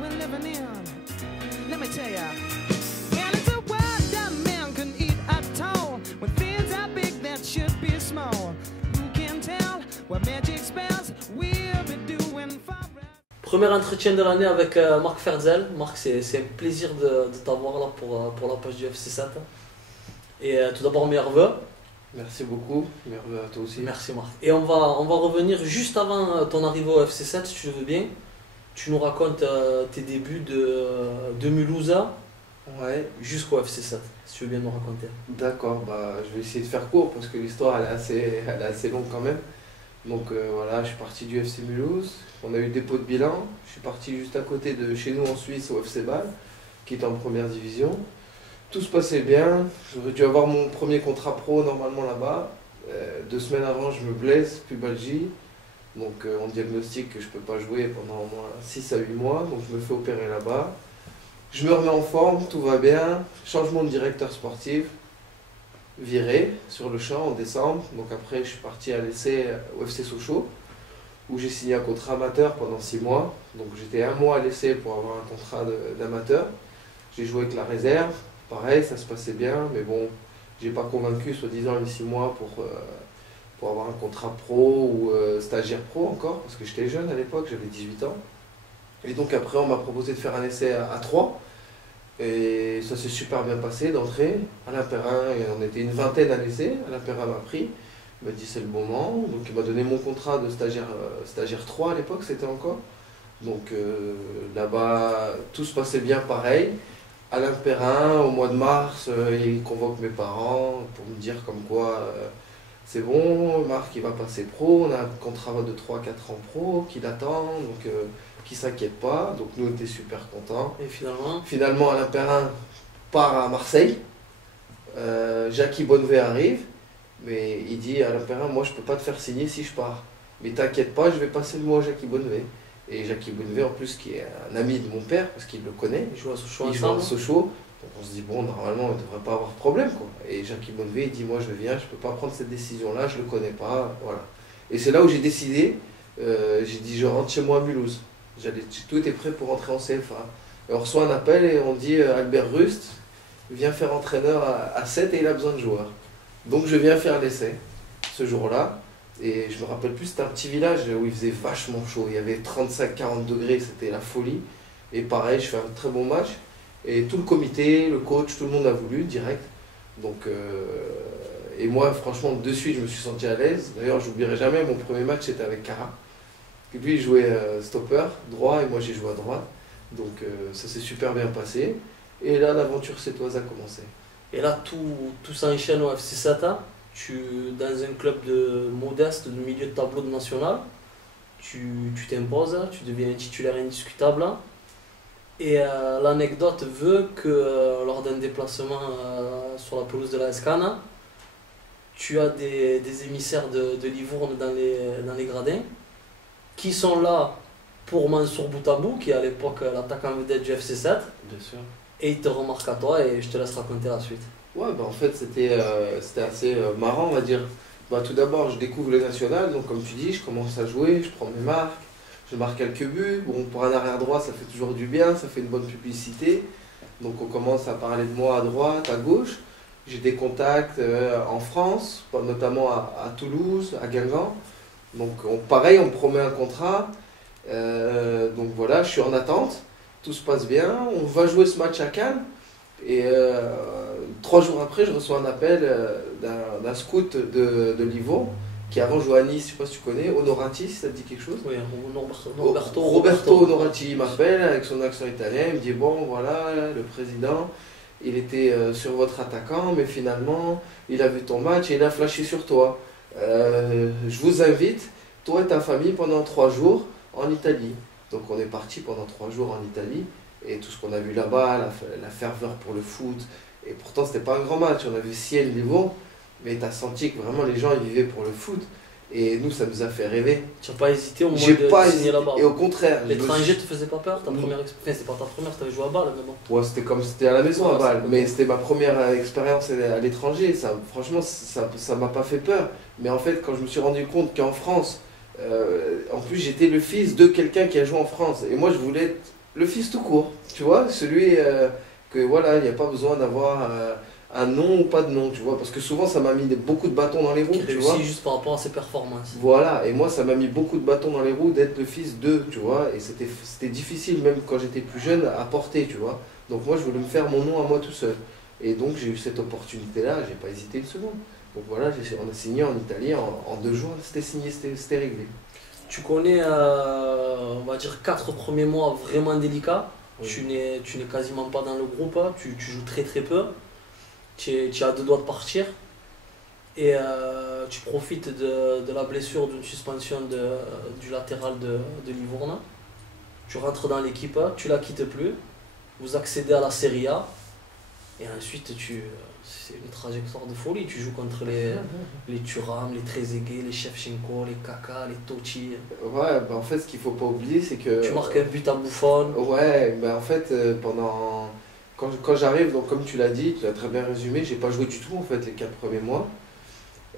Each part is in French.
we're living in. Let me tell ya. Well, it's a world that man can eat at all. When things are big, that should be small. Who can tell what magic spells we'll be doing for us? Premier entretien de l'année avec Marc Ferzel. Marc, c'est un plaisir de t'avoir là pour la page du FC7. Et tout d'abord, meilleurs vœux. Merci beaucoup, meilleurs vœux à toi aussi. Merci Marc. Et on va revenir juste avant ton arrivée au FC7, si tu veux bien. Tu nous racontes tes débuts de Mulhouse jusqu'au FC7, si tu veux bien nous raconter. D'accord, je vais essayer de faire court parce que l'histoire elle est assez longue quand même. Donc voilà, je suis parti du FC Mulhouse, on a eu dépôt de bilan, je suis parti juste à côté de chez nous en Suisse au FC Bâle, qui est en première division. Tout se passait bien, j'aurais dû avoir mon premier contrat pro normalement là-bas. 2 semaines avant, je me blesse, pubalgie. Donc on diagnostique que je ne peux pas jouer pendant au moins 6 à 8 mois, donc je me fais opérer là-bas. Je me remets en forme, tout va bien, changement de directeur sportif, viré sur le champ en décembre. Donc après je suis parti à l'essai au FC Sochaux, où j'ai signé un contrat amateur pendant 6 mois. Donc j'étais 1 mois à l'essai pour avoir un contrat d'amateur. J'ai joué avec la réserve, pareil, ça se passait bien, mais bon, j'ai pas convaincu soi-disant les 6 mois pour avoir un contrat pro ou stagiaire pro encore, parce que j'étais jeune à l'époque, j'avais 18 ans. Et donc après on m'a proposé de faire un essai à 3, et ça s'est super bien passé d'entrée. Alain Perrin, on était une vingtaine à l'essai, Alain Perrin m'a pris, il m'a dit c'est le moment, donc il m'a donné mon contrat de stagiaire 3 à l'époque c'était encore. Donc là-bas tout se passait bien pareil. Alain Perrin, au mois de mars, il convoque mes parents pour me dire comme quoi c'est bon, Marc il va passer pro, on a un contrat de 3-4 ans pro qui l'attend, donc qui s'inquiète pas, donc nous on était super contents. Et finalement Alain Perrin part à Marseille, Jackie Bonnevet arrive, mais il dit Alain Perrin, moi je peux pas te faire signer si je pars, mais t'inquiète pas, je vais passer le mot à Jackie Bonnevet. Et Jackie Bonnevet en plus qui est un ami de mon père, parce qu'il le connaît, il joue à Sochaux. Donc on se dit bon normalement il ne devrait pas avoir de problème quoi. Et Jackie Bonnevet il dit moi je viens, je peux pas prendre cette décision là, je le connais pas, voilà. Et c'est là où j'ai décidé, j'ai dit je rentre chez moi à Mulhouse. Tout était prêt pour rentrer en CFA. Et on reçoit un appel et on dit Albert Rust vient faire entraîneur à 7 et il a besoin de joueurs. Donc je viens faire l'essai ce jour-là. Et je me rappelle plus, c'était un petit village où il faisait vachement chaud, il y avait 35-40 degrés, c'était la folie. Et pareil, je fais un très bon match. Et tout le comité, le coach, tout le monde a voulu, direct. Donc, et moi, franchement, de suite, je me suis senti à l'aise. D'ailleurs, je n'oublierai jamais, mon premier match, c'était avec Cara. Lui, il jouait stopper, droit, et moi, j'ai joué à droite. Donc, ça s'est super bien passé. Et là, l'aventure sétoise a commencé. Et là, tout s'enchaîne au FC7. Dans un club modeste, de milieu de tableau de national, tu t'imposes, tu deviens un titulaire indiscutable. Et l'anecdote veut que lors d'un déplacement sur la pelouse de la Escana, tu as des émissaires de Livourne dans les gradins qui sont là pour Mansour Boutabou, qui est à l'époque l'attaquant vedette du FC7. Bien sûr. Et ils te remarquent à toi et je te laisse raconter la suite. Ouais, en fait c'était assez marrant on va dire. Tout d'abord je découvre le national, donc comme tu dis, je commence à jouer, je prends mes marques, je marque quelques buts. Bon, pour un arrière droit ça fait toujours du bien, ça fait une bonne publicité. Donc on commence à parler de moi à droite, à gauche. J'ai des contacts en France, notamment à Toulouse, à Guingamp. Donc pareil, on me promet un contrat. Donc voilà, je suis en attente, tout se passe bien. On va jouer ce match à Cannes. Et 3 jours après, je reçois un appel d'un scout de Livourne qui avant jouait à Nice, je ne sais pas si tu connais, Honorati, si ça te dit quelque chose. Oui, Roberto Honorati, il m'appelle avec son accent italien, il me dit bon voilà, le président, il était sur votre attaquant, mais finalement, il a vu ton match et il a flashé sur toi. Je vous invite, toi et ta famille, pendant 3 jours en Italie. Donc on est parti pendant 3 jours en Italie. Et tout ce qu'on a vu là-bas, la ferveur pour le foot. Et pourtant, c'était pas un grand match. On a vu Sienne-Livourne, mais tu as senti que vraiment les gens ils vivaient pour le foot. Et nous, ça nous a fait rêver. Tu n'as pas hésité au moins de signer là-bas? Et au contraire. L'étranger te faisait pas peur? C'est pas ta première, tu avais joué à Bâle, mais bon. Ouais, c'était à la maison à Bâle. Mais c'était ma première expérience à l'étranger. Franchement, ça m'a pas fait peur. Mais en fait, quand je me suis rendu compte qu'en France, en plus, j'étais le fils de quelqu'un qui a joué en France. Et moi, je voulais être Le fils tout court, tu vois, celui que voilà, il n'y a pas besoin d'avoir un nom ou pas de nom, tu vois, parce que souvent ça m'a mis beaucoup de bâtons dans les roues, Qui tu vois. réussit juste par rapport à ses performances. Voilà, et moi ça m'a mis beaucoup de bâtons dans les roues d'être le fils d'eux, tu vois, et c'était difficile même quand j'étais plus jeune à porter, tu vois. Donc moi je voulais me faire mon nom à moi tout seul. Et donc j'ai eu cette opportunité-là, j'ai pas hésité une seconde. Donc voilà, on a signé en Italie, en 2 jours, c'était signé, c'était réglé. Tu connais, on va dire, 4 premiers mois vraiment délicats. Oui. Tu n'es quasiment pas dans le groupe, tu joues très très peu. Tu as 2 doigts de partir. Et tu profites de la blessure d'une suspension du latéral de Livourne. Tu rentres dans l'équipe, tu la quittes plus. Vous accédez à la Serie A. Et ensuite, c'est une trajectoire de folie. Tu joues contre les Thuram, les Trezeguet, les Shevchenko, les Kaka, les Totti. Ouais, bah en fait ce qu'il faut pas oublier c'est que... Tu marques un but à Buffon. Ouais, bah en fait quand j'arrive, donc comme tu l'as dit, tu l'as très bien résumé, j'ai pas joué du tout en fait les 4 premiers mois.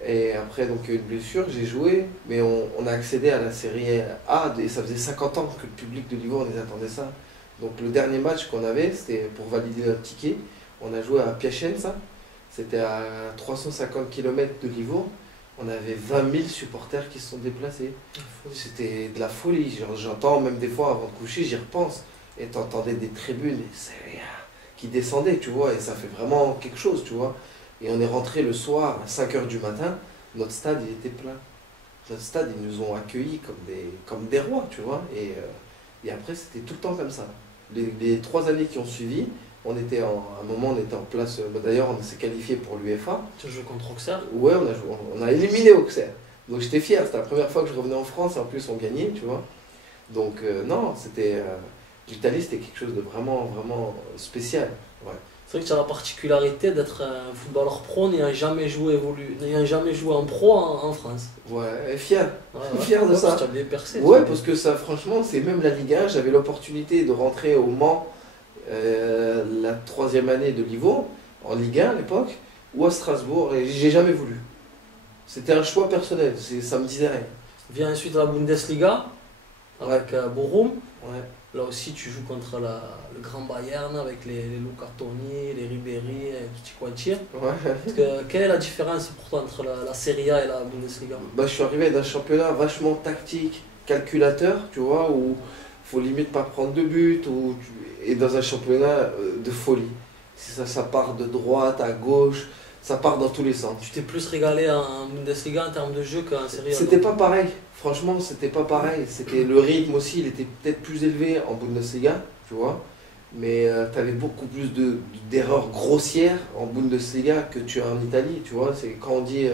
Et après donc une blessure, j'ai joué, mais on a accédé à la Série A et ça faisait 50 ans que le public de Livourne ils attendaient ça. Donc le dernier match qu'on avait, c'était pour valider notre ticket. On a joué à Piacenza, c'était à 350 km de Livourne. On avait 20 000 supporters qui se sont déplacés. C'était de la folie. J'entends même des fois avant de coucher, j'y repense. Et t'entendais des tribunes qui descendaient, tu vois. Et ça fait vraiment quelque chose, tu vois. Et on est rentré le soir à 5 h du matin. Notre stade, il était plein. Notre stade, ils nous ont accueillis comme des rois, tu vois. Et après, c'était tout le temps comme ça. Les 3 années qui ont suivi, à un moment, on était en place. D'ailleurs, on s'est qualifié pour l'UEFA. Tu as joué contre Auxerre. Ouais, on a éliminé Auxerre. Donc j'étais fier, c'était la première fois que je revenais en France, et en plus on gagnait, tu vois. Donc non, l'Italie c'était quelque chose de vraiment, vraiment spécial. Ouais. C'est vrai que tu as la particularité d'être un footballeur pro n'ayant jamais joué en pro en France. Ouais, et fier. Ouais, Fier de ça. Tu as bien percé. Ouais, parce que ça, franchement, c'est même la Ligue 1. J'avais l'opportunité de rentrer au Mans la 3e année de Livourne, en Ligue 1 à l'époque, ou à Strasbourg, et j'ai jamais voulu. C'était un choix personnel, ça me disait rien. Vient ensuite la Bundesliga avec Bochum. Ouais. Là aussi, tu joues contre le Grand Bayern avec les Luca Toni, les Ribéry, tutti quanti. Ouais. Quelle est la différence pour toi entre la Serie A et la Bundesliga? Bah, je suis arrivé d'un championnat vachement tactique, calculateur, tu vois, où faut limite pas prendre de but, et dans un championnat de folie. Ça part de droite à gauche, ça part dans tous les sens. Tu t'es plus régalé en Bundesliga en termes de jeu qu'en Serie A? C'était pas pareil, franchement, c'était pas pareil. Le rythme aussi, il était peut-être plus élevé en Bundesliga, tu vois. Mais tu avais beaucoup plus d'erreurs grossières en Bundesliga que tu as en Italie, tu vois. C'est quand on dit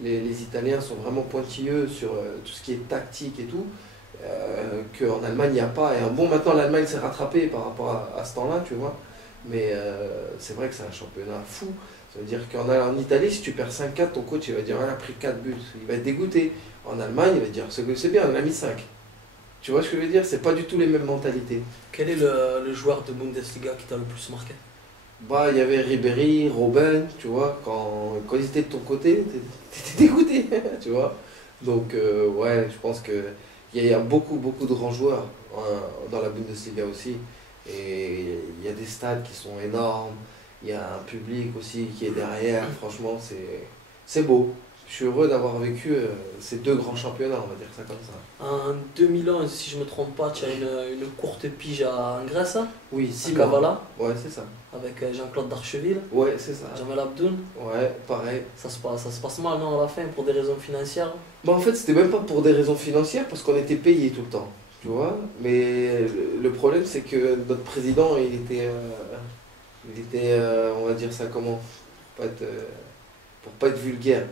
les Italiens sont vraiment pointilleux sur tout ce qui est tactique et tout, qu'en Allemagne il n'y a pas. Et bon, maintenant l'Allemagne s'est rattrapée par rapport à ce temps-là, tu vois. Mais c'est vrai que c'est un championnat fou. Ça veut dire qu'en Italie, si tu perds 5-4, ton coach il va dire on a pris 4 buts. Il va être dégoûté. En Allemagne, il va dire c'est bien, on a mis 5. Tu vois ce que je veux dire? C'est pas du tout les mêmes mentalités. Quel est le joueur de Bundesliga qui t'a le plus marqué? Bah, il y avait Ribéry, Robben, tu vois, quand ils étaient de ton côté, t'étais dégoûté, tu vois. Donc, ouais, je pense qu'il y a beaucoup, beaucoup de grands joueurs dans la Bundesliga aussi. Et il y a des stades qui sont énormes, il y a un public aussi qui est derrière, franchement, c'est beau. Je suis heureux d'avoir vécu ces 2 grands championnats, on va dire ça comme ça. En 2011, si je ne me trompe pas, tu as une courte pige en Grèce, Oui, à 6 mois. Kavala, Ouais, c'est ça. avec Jean-Claude Darcheville, Ouais, c'est ça. Jamel Abdoun. Ouais, pareil. Ça se passe mal, non, à la fin, pour des raisons financières? Bah, en fait, c'était même pas pour des raisons financières, parce qu'on était payé tout le temps, tu vois. Mais le problème, c'est que notre président, il était on va dire ça comment, pour pas être vulgaire.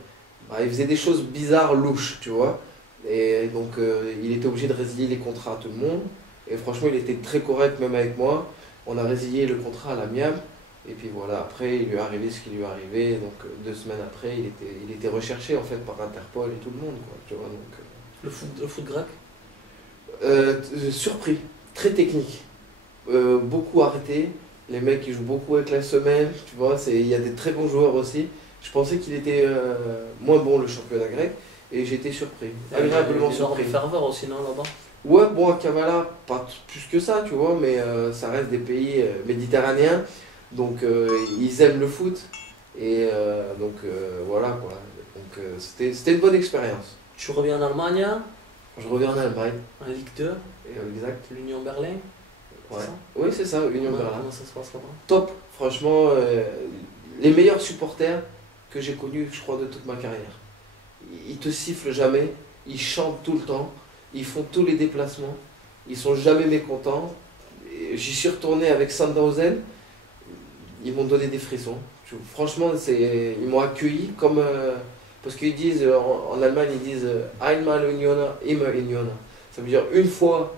Bah, il faisait des choses bizarres, louches, tu vois. Et donc, il était obligé de résilier les contrats à tout le monde. Et franchement, il était très correct, même avec moi. On a résilié le contrat à l'amiable. Et puis voilà, après, il lui est arrivé ce qui lui est arrivé. Donc, 2 semaines après, il était recherché en fait par Interpol et tout le monde, quoi, tu vois. Donc, Le foot grec? surpris, très technique. Beaucoup arrêté. Les mecs, ils jouent beaucoup avec la semaine, tu vois. Il y a des très bons joueurs aussi. Je pensais qu'il était moins bon le championnat grec. et j'ai été surpris, Il y a agréablement une énorme surpris. ferveur aussi, non, là-bas? Ouais, bon, à Kavala, pas plus que ça, tu vois, mais ça reste des pays méditerranéens, donc ils aiment le foot, et voilà quoi. Donc c'était une bonne expérience. Tu reviens en Allemagne, Je reviens en Allemagne, en Ligue 2, exact. l'Union Berlin. Ouais. C'est ça? Oui, c'est ça, Union Comment Berlin. ça se passe là-bas? Top, franchement, les meilleurs supporters que j'ai connus, je crois, de toute ma carrière. Ils te sifflent jamais, ils chantent tout le temps, ils font tous les déplacements, ils sont jamais mécontents. J'y suis retourné avec Sandhausen, ils m'ont donné des frissons. Franchement, ils m'ont accueilli comme. Parce qu'ils disent, en Allemagne, ils disent Einmal Unioner, immer Unioner. Ça veut dire une fois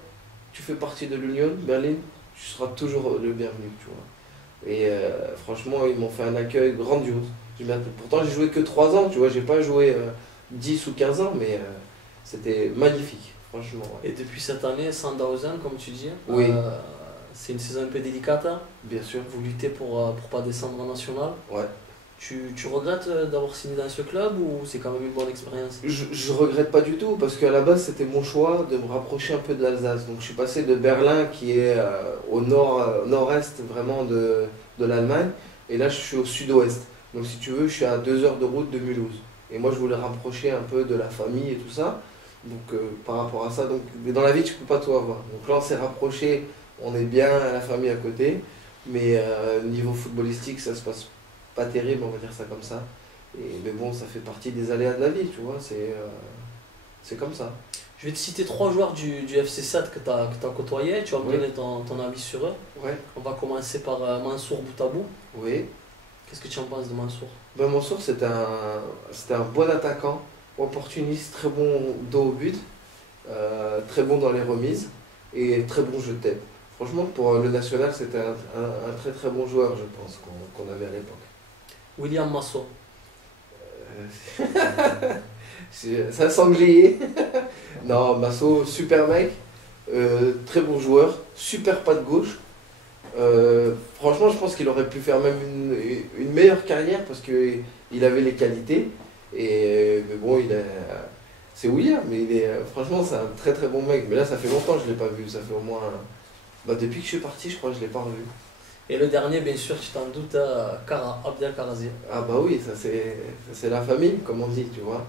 tu fais partie de l'Union Berlin, tu seras toujours le bienvenu, tu vois. Et franchement, ils m'ont fait un accueil grandiose. Pourtant, j'ai joué que 3 ans, tu vois, j'ai pas joué 10 ou 15 ans, mais c'était magnifique, franchement. Ouais. Et depuis cette année, Sandhausen, comme tu dis, Oui. C'est une saison un peu délicate. Bien sûr. Vous luttez pour pas descendre en national. Ouais. Tu regrettes d'avoir signé dans ce club ou c'est quand même une bonne expérience? Je regrette pas du tout parce qu'à la base c'était mon choix de me rapprocher un peu de l'Alsace. Donc je suis passé de Berlin qui est au nord-est vraiment de l'Allemagne et là je suis au sud-ouest. Donc si tu veux je suis à 2 heures de route de Mulhouse. Et moi je voulais rapprocher un peu de la famille et tout ça. Donc par rapport à ça, donc, mais dans la vie tu peux pas tout avoir. Donc là on s'est rapproché, on est bien à la famille à côté. Mais niveau footballistique ça se passe pas terrible, on va dire ça comme ça. Mais bon, ça fait partie des aléas de la vie, tu vois, c'est comme ça. Je vais te citer 3 joueurs du FC7 que tu as côtoyé, tu vas me Oui. donner ton avis sur eux. Ouais, On va commencer par Mansour Boutabou. oui. Qu'est-ce que tu en penses de Mansour? Ben Mansour, c'était un bon attaquant, opportuniste, très bon dos au but, très bon dans les remises et très bon jeu de tête. Franchement, pour le national, c'était un très très bon joueur, je pense, qu'on avait à l'époque. William Masso. C'est un sanglier. Non, Masso, super mec, très bon joueur, super pas de gauche. Franchement, je pense qu'il aurait pu faire même une meilleure carrière parce qu'il avait les qualités. Mais bon, c'est William, mais franchement, c'est un très très bon mec. Mais là, ça fait longtemps que je ne l'ai pas vu. Ça fait au moins. Depuis que je suis parti, je crois que je ne l'ai pas revu. Et le dernier, bien sûr, tu t'en doutes, Abdel Karazi. Ah bah oui, ça c'est la famille, comme on dit, tu vois.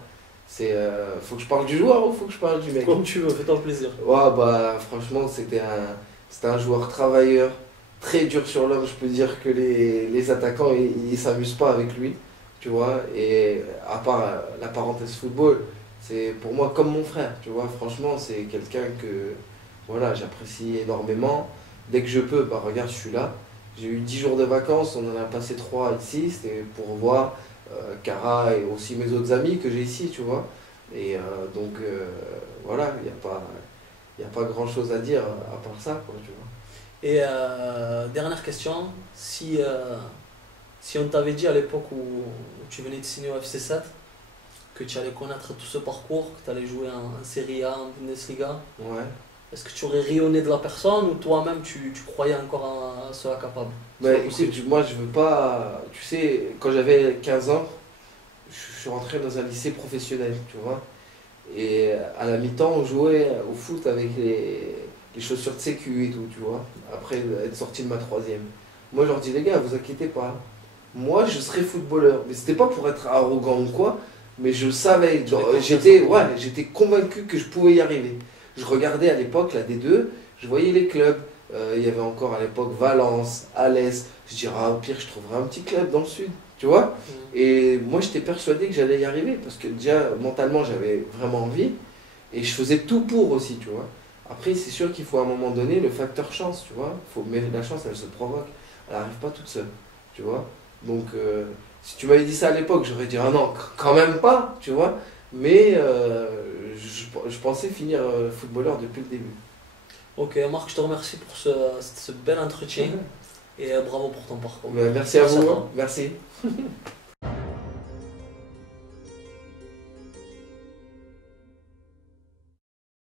Faut que je parle du joueur ou faut que je parle du mec? Comme tu veux, fais-toi plaisir. Ouais, bah franchement, c'était un joueur travailleur, très dur sur l'homme. Je peux dire que les attaquants, ils s'amusent pas avec lui, tu vois. Et à part la parenthèse football, c'est pour moi comme mon frère, tu vois. Franchement, c'est quelqu'un que voilà, j'apprécie énormément. Dès que je peux, bah regarde, je suis là. J'ai eu 10 jours de vacances, on en a passé 3 ici, c'était pour voir Cara et aussi mes autres amis que j'ai ici, tu vois. Et voilà, il n'y a pas grand chose à dire à part ça, quoi, tu vois. Et dernière question, si on t'avait dit à l'époque où tu venais de signer au FC7 que tu allais connaître tout ce parcours, que tu allais jouer en Serie A, en Bundesliga, Ouais. est-ce que tu aurais rayonné de la personne ou toi-même tu croyais encore en cela capable? Bah, écoute, moi je veux pas. Tu sais, quand j'avais 15 ans, je suis rentré dans un lycée professionnel, tu vois. Et à la mi-temps, on jouait au foot avec les chaussures de sécu et tout, tu vois. Après être sorti de ma 3e. Moi je leur dis, les gars, vous inquiétez pas. Moi je serai footballeur. Mais c'était pas pour être arrogant ou quoi, mais je savais. J'étais convaincu que je pouvais y arriver. Je regardais à l'époque la D2, je voyais les clubs. Il y avait encore à l'époque Valence, Alès. Je dirais, au pire, je trouverai un petit club dans le sud, tu vois. Et moi, j'étais persuadé que j'allais y arriver parce que déjà, mentalement, j'avais vraiment envie et je faisais tout pour aussi, tu vois. Après, c'est sûr qu'il faut à un moment donné le facteur chance, tu vois. Mais la chance, elle se provoque. Elle n'arrive pas toute seule, tu vois. Donc, si tu m'avais dit ça à l'époque, j'aurais dit, ah non, quand même pas, tu vois. Mais je pensais finir footballeur depuis le début. Ok, Marc, je te remercie pour ce bel entretien et bravo pour ton parcours. Merci à Merci à vous, toi. merci.